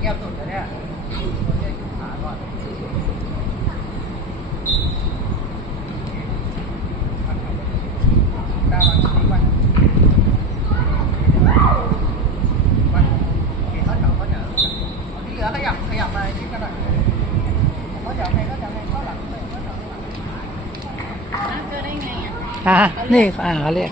งียบสุดเลยเนี่ยตัวเนี่ยอยู่ขาก่อนตามมาทิ้งมันมันโอเคเขาแถวเขาแถวที่เหลือขยับขยับมาชิดกันหน่อยเขาแถวให้เขาแถวให้เขาหลังเลยเขาแถวหลังเจอได้ไงอะอะนี่อ่าเขาเรียก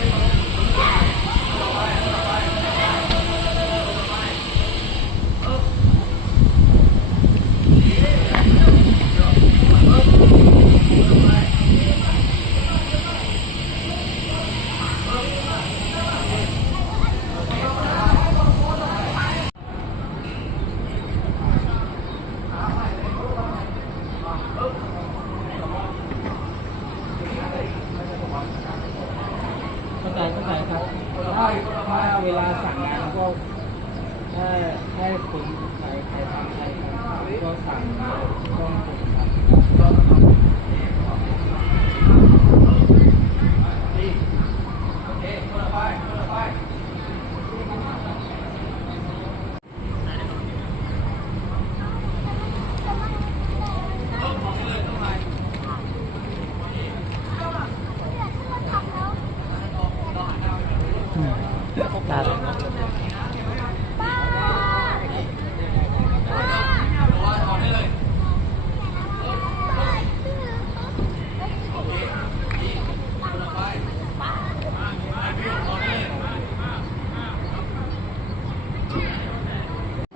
Thank you. ให้คุณใครใครทำใครทำก็สั่งต้องผมทำ ครับ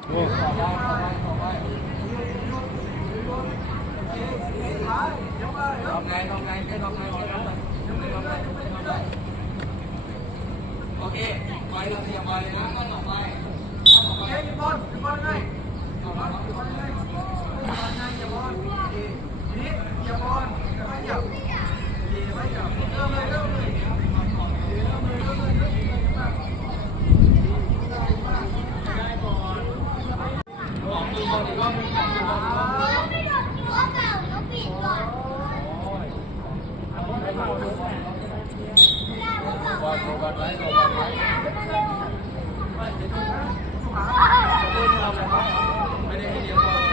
โอ้ ทำไงทำไงแค่ทำไงแค่ทำไงโอเคไป เราเตรียมไปเลยนะก็ต่อไปโอเคยิงบอลยิงบอลง่ายยิงบอลง่ายยิงบอลง่ายยิงบอลทีนี้ยิงบอลไม่หยับทีไม่หยับเริ่มเลยเริ่มเลยบอลบอลไว้บอลไว้ไม่ได้ให้เลี้ยงบอล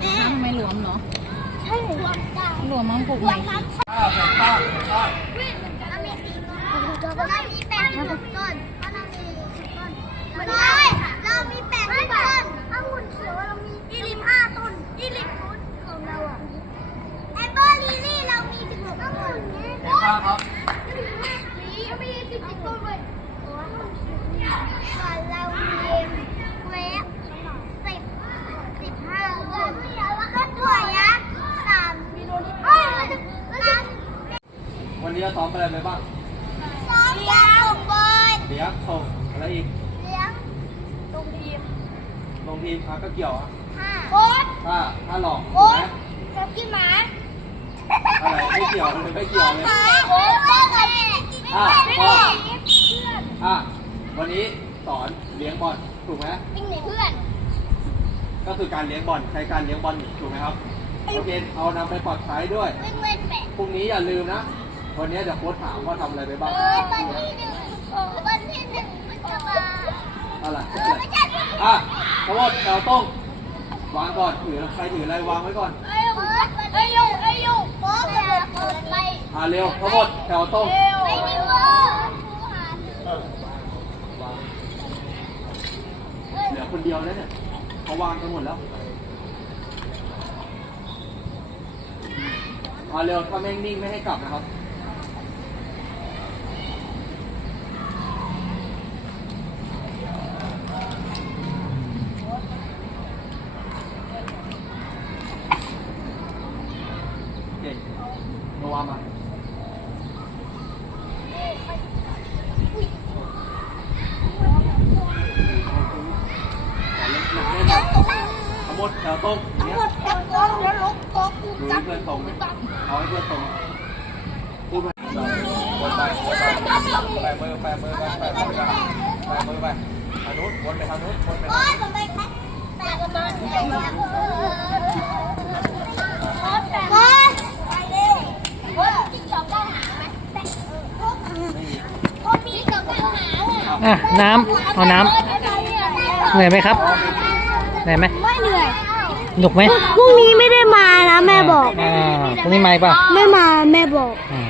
มน้ำครับพี่พักแรกดื่มน้ำอ่าดื่มน้เท้าทำไมหลวมเนาะหลวมมันผูกไหมข้าวเป็นข้าวเป็นข้าวเรามีแปดสิบต้นเรามีต้นไม่ได้เรามีแปดสิบต้นองุ่นเขียวเรามียี่สิบห้าต้นยี่สิบต้นของเราอะแอปเปิลลิลี่เรามีสิบหกต้น เป็นข้าวครับ นี่มีสิบต้นเลยส่วนเรามีเวฟสิบสิบห้าต้นก็ถั่วยักษ์สามเอ้ยน้ำ วันนี้เรา ซ้อมอะไรไปบ้างซ้อมยาวบอลเลี้ยงส่งอะไรอีกเลี้ยงตรงทีมลงทีมอะก็เกี่ยวอะห้าโค้ดถ้าถ้าหลอกถูโค้กไหมดจะกินหมาอะไรไม่เกี่ยวเลยไม่เกี่ยวเลยโค้ดเพื่อนกันอะไม่พ่อได้อะวันนี้สอนเลี้ยงบอลถูกไหมวิ่งหนีเพื่อนถก็คือการเลี้ยงบอลใช้การเลี้ยงบอลถูกไหมครับโอเคเอานำไปปรับใช้ด้วยวิ่งเล่นแปะพรุ่งนี้อย่าลืมนะ วันนี้เดี๋ยวโค้ชถามว่าทำอะไรไปบ้างเออวันที่หนึ่งวันที่หนึ่งพฤษภาอะไรเออไม่ใช่ที่อะทั้งหมดแถวต้องวางก่อนถือใครถืออะไรวางไว้ก่อนไอ้ยูไอ้ยูไอ้ยูโป๊ะเลยเปิดไปอะเร็วทั้งหมดแถวต้องไอ้ดิวเออเหลือคนเดียวแล้วเนี่ยเขาวางกันหมดแล้วอะเร็วถ้าแม่งนิ่งไม่ให้กลับนะครับ เก่งโนวามาทั้งมดแถวตรงทั้งเนี่ยหมดแถวตรงแล้วลบโต๊ะกูดูจับให้เพื่อนตรงเลยเอาให้เพื่อนตรงพูดไปวนไปวนไปแปะมือแปะมือไปแปะมือไปแปะมือไปทางนู้นวนไปทางนู้นวนไปโอ๊ยผมไปแป๊บแป๊บมาแป๊บมาโอ๊ยแป๊บโอ๊ยไปเร็วโอ๊ยจิ้งจอกได้หางไหมแป๊บโอ๊ยโอ๊ยมีจิ้งจอกได้หาง อะอะน้ำเอาน้ำเหนื่อยไหมครับเหนื่อยไหมไม่เหนื่อยหนุกไหมพรุ่งนี้ไม่ได้มานะแม่บอกอ่าตรงนี้มาอีกเปล่ะไม่มาแม่บอกอ่าโอเค